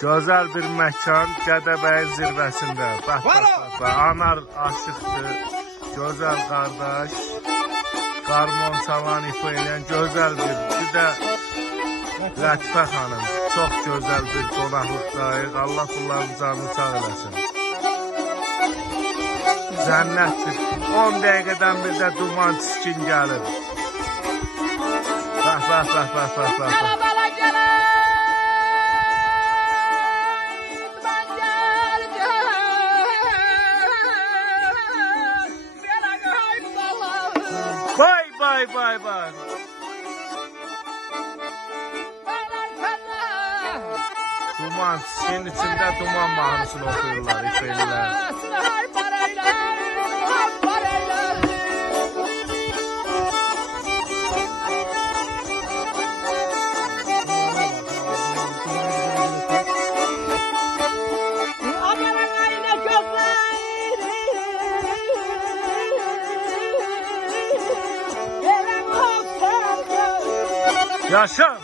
Gözəl bir məkan Gədəbəyin zirvəsində. Bax, bax, bax, bax. Anar aşıqdır. Gözəl qardaş. Qarmon çalan, ifa eləyən gözəl bir də Lətifə xanım. Çox gözəl bir qonaqlıqdayıq. Allah bunların canını sağ eləsin. Cənnətdir. 10 dəqiqədən bir də duman çiskin gəlir. Bax, bax, bax, bax, bax, bax. Bay bay bay bay. Duman, senin içinde duman mahnısını okuyorlar İfeliler. Yaşa!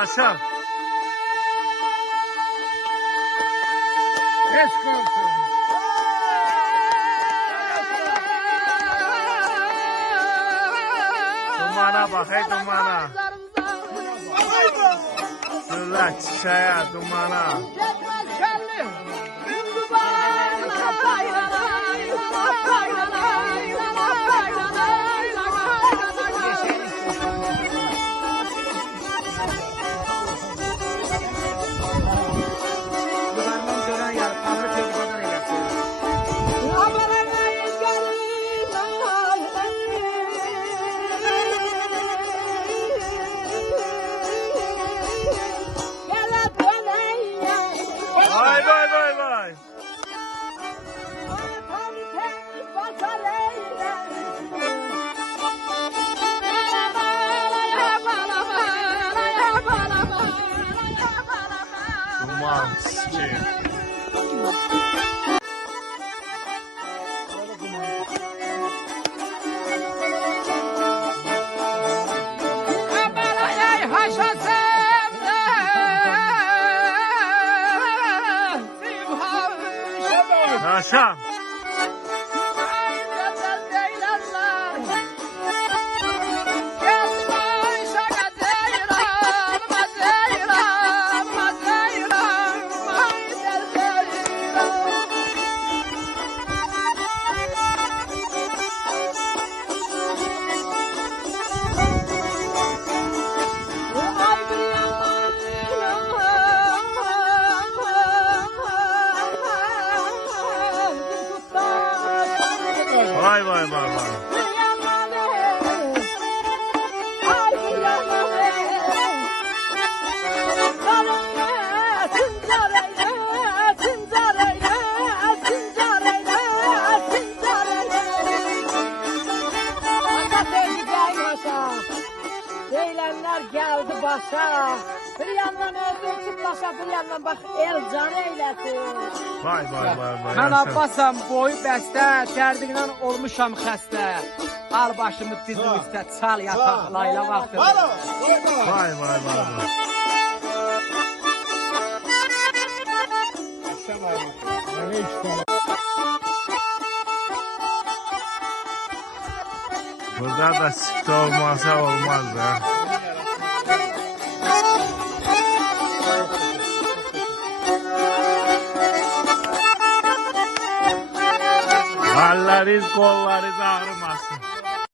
Yaşa! Geç kalsın. Dumana bak, hey dumana. Sürler çiçeğe, dumana. Vay vay vay vay. Duman çiçeği. Yaşa! Vay vay vay vay. Eylemler geldi başa. Bir yandan öldürsün başa, bir yandan bak Ercan eylesin. Vay vay vay vay. Mən Abbasam boyu bəstə, dərdindən olmuşam xəstə. Al başımı dizim üstə, çal yataq, layla vaxtı. Vay vay vay vay. Burada da sıktı olmasa olmaz da. Elleriniz kollarınız ağrımasın.